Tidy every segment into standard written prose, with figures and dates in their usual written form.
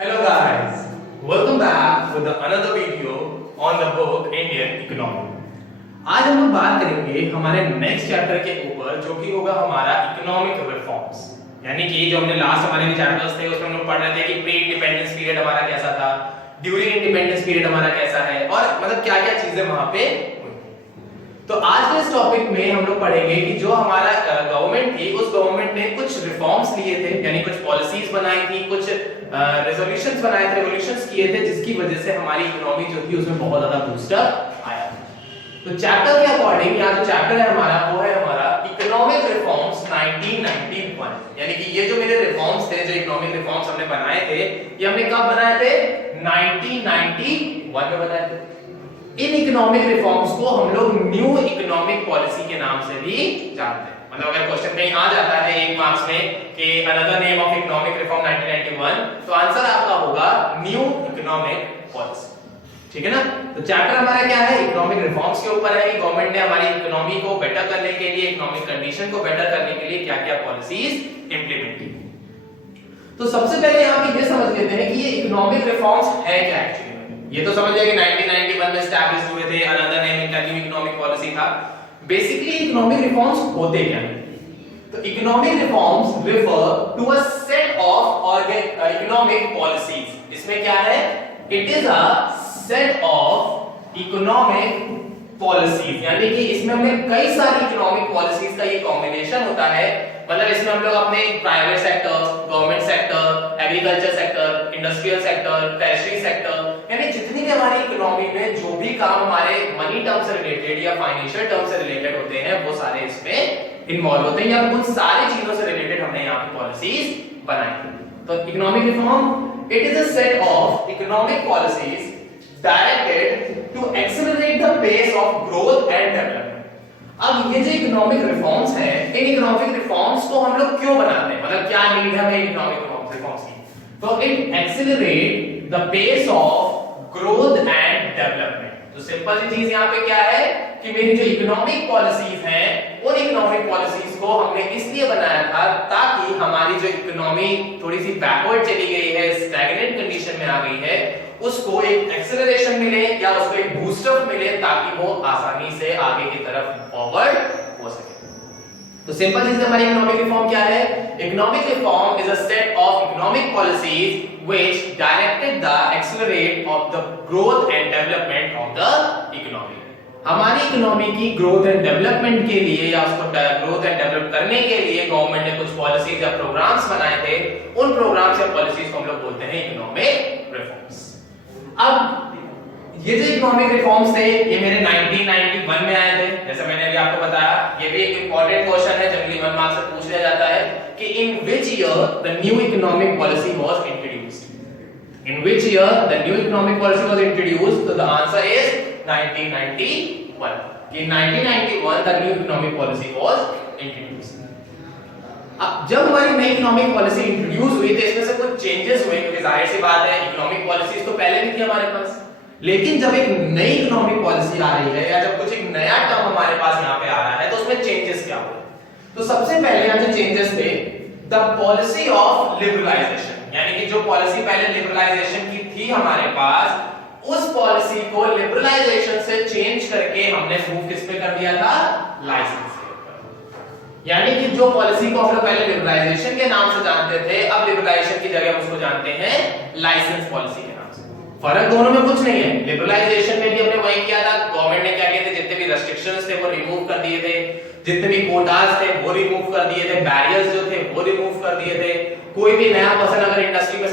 Hello guys, welcome back with another video on the book Indian Economy। आज हम लोग बात करेंगे हमारे नेक्स्ट चैप्टर के ऊपर जो कि होगा हमारा इकोनॉमिक रिफॉर्म्स। यानी कि जो हमने लास्ट हमारे चैप्टर्स थे उसमें हम लोग पढ़ रहे थे कि प्री इंडिपेंडेंस पीरियड हमारा कैसा था, ड्यूरिंग इंडिपेंडेंस पीरियड हमारा कैसा है और मतलब क्या-क्या चीजें वहां पे हुई। तो आज के इस टॉपिक में हम लोग पढ़ेंगे कि जो हमारा गवर्नमेंट थी उस गवर्नमेंट ने कुछ रिफॉर्म्स लिए थे, यानी कुछ पॉलिसीज बनाई थी, कुछ रेजोल्यूशंस बनाए थे, रेवोल्यूशंस किए थे, जिसकी वजह से हमारी इकोनॉमी जो थी उसमें बहुत ज्यादा बूस्टअप आया। तो चैप्टर के अकॉर्डिंग यहाँ जो चैप्टर है हमारा वो है हमारा इकोनॉमिक रिफॉर्म्स 1991। यानी कि ये जो मेरे रिफॉर्म्स थे, जो इकोनॉमिक रिफॉर्म्स हमने बनाए थे, ये हमने कब बनाए थे? 1991 में बनाए थे। इन इकोनॉमिक रिफॉर्म्स को हम लोग न्यू इकोनॉमिक पॉलिसी के नाम से भी जानते हैं। मतलब अगर क्वेश्चन कहीं आ जाता है एक मार्क्स में कि another name of economic reform 1991, तो आंसर आपका होगा न्यू इकोनॉमिक पॉलिसी। ठीक है ना? तो चैप्टर हमारा क्या है? इकोनॉमिक रिफॉर्म्स के ऊपर है कि गवर्नमेंट ने हमारी इकोनॉमी को बेटर करने के लिए, इकोनॉमिक कंडीशन को बेटर करने के लिए क्या-क्या पॉलिसीज इंप्लीमेंट की। तो सबसे पहले यहां पे ये समझ लेते हैं कि ये इकोनॉमिक रिफॉर्म्स है क्या एक्चुअली। ये तो समझ जाइए 1991 में एस्टैब्लिश हुए थे, अनदर नेम इनका न्यू इकोनॉमिक पॉलिसी था। बेसिकली इकोनॉमिक रिफॉर्म्स होते क्या हैं? तो economic reforms refer to a set of economic policies. इसमें क्या है? It is a set of economic policies, यानी कि इसमें हमें कई सारी इकोनॉमिक पॉलिसीज का ये कॉम्बिनेशन होता है। मतलब इसमें हम लोग अपने private sector, government sector, agriculture sector, industrial sector, tertiary sector, यानी जितनी भी हमारी इकोनॉमी में जो भी काम हमारे मनी टर्म से रिलेटेड या फाइनेंशियल टर्म से रिलेटेड होते हैं वो सारे इसमें इन्वॉल्व होते हैं, या उन सारी चीजों से रिलेटेड हमने यहाँ पे पॉलिसीज बनाई। तो economic reform it is a set of economic policies directed to accelerate the pace of growth and development। अब ये जो इकोनॉमिक रिफॉर्म्स हैं, इन इकोनॉमिक रिफॉर्म्स को हम लोग क्यों बनाते हैं? मतलब क्या नीड है हमें इकोनॉमिक रिफॉर्म्स की? तो it accelerate the pace of growth and development. तो सिंपल सी चीज यहाँ पे क्या है कि मेरी जो इकोनॉमिक पॉलिसीज हैं, उन इकोनॉमिक पॉलिसीज को हमने इसलिए बनाया था ताकि हमारी जो इकोनॉमी थोड़ी सी बैकवर्ड चली गई है, स्टैग्नेंट कंडीशन में आ गई है, उसको एक एक्सेलरेशन मिले या उसको एक बूस्टअप मिले ताकि वो आसानी से आगे की तरफ फॉरवर्ड हो सके। तो सिंपल चीज हमारी इकोनॉमिक रिफॉर्म क्या है? Economic reform is a set of economic policies which directed the accelerate of the growth and development of the economy. हमारी इकोनॉमी की ग्रोथ एंड डेवलपमेंट के लिए या उसको ग्रोथ एंड डेवलप करने के लिए गवर्नमेंट ने कुछ पॉलिसीज या प्रोग्राम्स बनाए थे। उन प्रोग्राम्स या पॉलिसीज को हम लोग बोलते हैं इकोनॉमिक रिफॉर्म्स। अब ये जो इकोनॉमिक रिफॉर्म्स थे ये मेरे 1991 में आए थे, जैसे मैंने अभी आपको बताया। ये भी एक इंपॉर्टेंट क्वेश्चन है, जनरली 1 मार्क्स से पूछ लिया जाता है कि in which year the new economic policy was introduced. In which year the new economic policy was introduced? तो द आंसर इज 1991। कि 1991 the new economic policy was introduced. अब जब हमारी नई इकोनॉमिक पॉलिसी इंट्रोड्यूस हुई तो इसमें से कुछ चेंजेस हुए, क्योंकि जाहिर सी बात है इकोनॉमिक पॉलिसीज तो पहले भी थी हमारे पास, लेकिन जब एक नई इकोनॉमिक पॉलिसी आ रही है या जब कुछ एक नया टर्म हमारे पास यहाँ पे आ रहा है तो उसमें चेंजेस क्या हुए? तो सबसे पहले यहाँ जो चेंजेस थे, द पॉलिसी ऑफ लिबरलाइजेशन, यानी कि जो पॉलिसी पहले लिबरलाइजेशन की थी हमारे पास, उस पॉलिसी को लिबरलाइजेशन से चेंज करके हमने मूव किस पे कर दिया था? लाइसेंस। यानी कि जो पॉलिसी को हम लोग पहले लिबरलाइजेशन के नाम से जानते थे, अब लिबरलाइजेशन की जगह हम उसको जानते हैं लाइसेंस पॉलिसी के नाम से। फर्क दोनों में कुछ नहीं है। लिबरलाइजेशन में भी हमने वही किया था, गवर्नमेंट ने क्या किए थे, जितने भी रेस्ट्रिक्शंस थे वो रिमूव कर दिए थे, जितने भी कोटास थे वो रिमूव कर दिए थे, बैरियर्स जो थे वो रिमूव कर दिए थे। कोई भी नया पर्सन अगर इंडस्ट्री में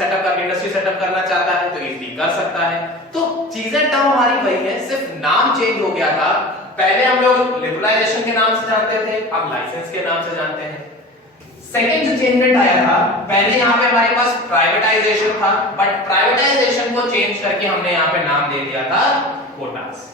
इंडस्ट्री सेटअप करना चाहता है तो इजीली कर सकता है। तो चीजें टर्म हमारी वही है, सिर्फ नाम चेंज हो गया था। पहले हम लोग लिबरलाइजेशन के नाम से जानते थे, अब लाइसेंस के नाम से जानते हैं। सेकंड जो चेंजमेंट आया था, पहले यहाँ पे हमारे पास प्राइवेटाइजेशन था, बट प्राइवेटाइजेशन को चेंज करके हमने यहाँ पे नाम दे दिया था कोटास।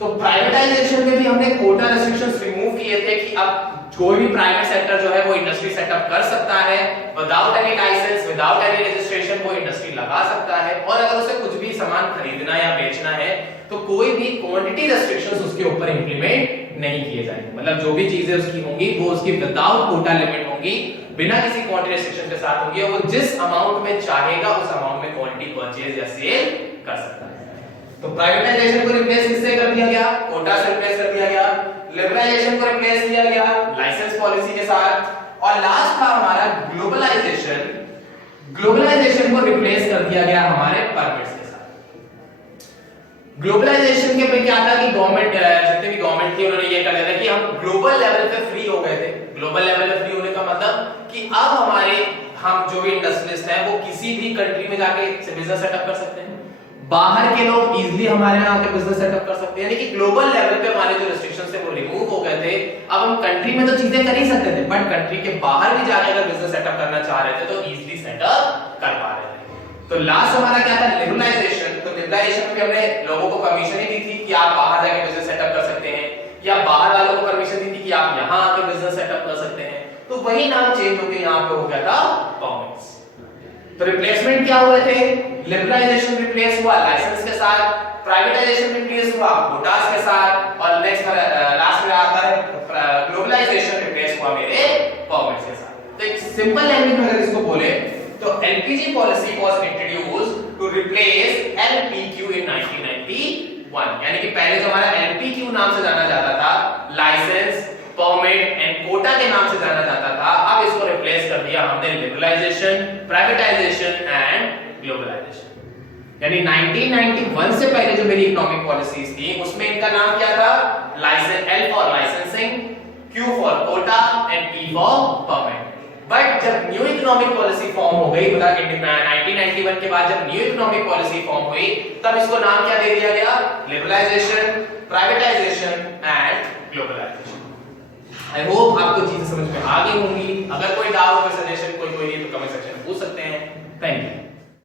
तो प्राइवेटाइजेशन में भी हमने कोटा रेस्ट्रिक्शंस रिमूव किए थे कि अब कोई भी प्राइवेट सेक्टर जो है वो इंडस्ट्री सेटअप कर सकता है, without any licence, without any registration वो इंडस्ट्री लगा सकता है। और अगर उसे कुछ भी सामान खरीदना या बेचना है तो कोई भी क्वांटिटी रेस्ट्रिक्शंस उसके ऊपर इंप्लीमेंट नहीं किए जाएंगे। मतलब जो भी चीजें उसकी होंगी वो उसकी विदाउट कोटा लिमिट होंगी, बिना किसी क्वांटिटी रेस्ट्रिक्शन के साथ होगी और वो जिस अमाउंट में चाहेगा उस अमाउंट में क्वांटिटी परचेज या सेल कर सकता है। तो प्राइवेटाइजेशन को रिप्लेस किससे कर दिया गया? कोटा से रिप्लेस कर दिया गया। लिबरलाइजेशन को रिप्लेस किया गया लाइसेंस पॉलिसी के साथ। और लास्ट था हमारा ग्लोबलाइजेशन। ग्लोबलाइजेशन को रिप्लेस कर दिया गया हमारे परमिट्स के साथ। ग्लोबलाइजेशन के पे क्या था कि गवर्नमेंट जितने भी गवर्नमेंट थी उन्होंने ये कर दिया था कि हम ग्लोबल लेवल पे फ्री हो गए थे। ग्लोबल लेवल पे फ्री होने का मतलब कि अब हम जो भी इंडस्ट्रियलिस्ट हैं वो किसी भी कंट्री में जाके बिजनेस सेटअप कर सकते हैं। बाहर के लोग इजीली हमारे यहाँ आके बिजनेस सेटअप कर सकते हैं। यानी कि ग्लोबल लेवल पे हमारे जो रेस्ट्रिक्शंस थे वो रिमूव हो गए थे। अब हम कंट्री में तो चीजें कर ही सकते थे बट कंट्री के बाहर भी जाके अगर बिजनेस सेटअप करना चाह रहे थे तो इजीली सेटअप कर पा रहे थे। तो लास्ट हमारा क्या था? लिबरलाइजेशन। तो लिबरलाइजेशन में हमने लोगों को परमिशन ही दी थी कि आप बाहर जाके बिजनेस सेटअप कर सकते हैं या बाहर वालों को परमिशन दी थी कि आप यहाँ आके बिजनेस सेटअप कर सकते हैं। तो वही नाम चेंज होकर यहाँ पे हो गया था परमिट्स। तो रिप्लेसमेंट क्या हुए थे? लिबरलाइजेशन रिप्लेस हुआ लाइसेंस के साथ, प्राइवेटाइजेशन रिप्लेस हुआ कोटास के साथ और नेक्स्ट लास्ट में आता है ग्लोबलाइजेशन रिप्लेस हुआ मेरे परमिट्स के साथ। तो एक सिंपल लैंग्वेज में अगर इसको बोले तो LPG policy was introduced to replace LPQ in 1991। यानी कि पहले जो हमारा एलपीक्यू नाम से जाना जाता था, लाइसेंस, परमिट एंड कोटा के नाम से जाना जाता था, अब इसको रिप्लेस कर दिया हमने लिबरलाइजेशन, प्राइवेटाइजेशन एंड ग्लोबलाइजेशन। यानी 1991 से पहले जो मेरी इकोनॉमिक पॉलिसीज थी उसमें इनका नाम क्या था? Licence, L for licensing, Q for quota and P for permit. But जब न्यू इकोनॉमिक पॉलिसी फॉर्म हो गई, मतलब 1991 के बाद जब न्यू इकोनॉमिक पॉलिसी फॉर्म हुई तब इसको नाम क्या दे दिया गया? Liberalisation, privatisation and globalisation. I hope आपको चीजें समझ में आ गई होंगी। अगर कोई डाउट, कोई सजेशन, कोई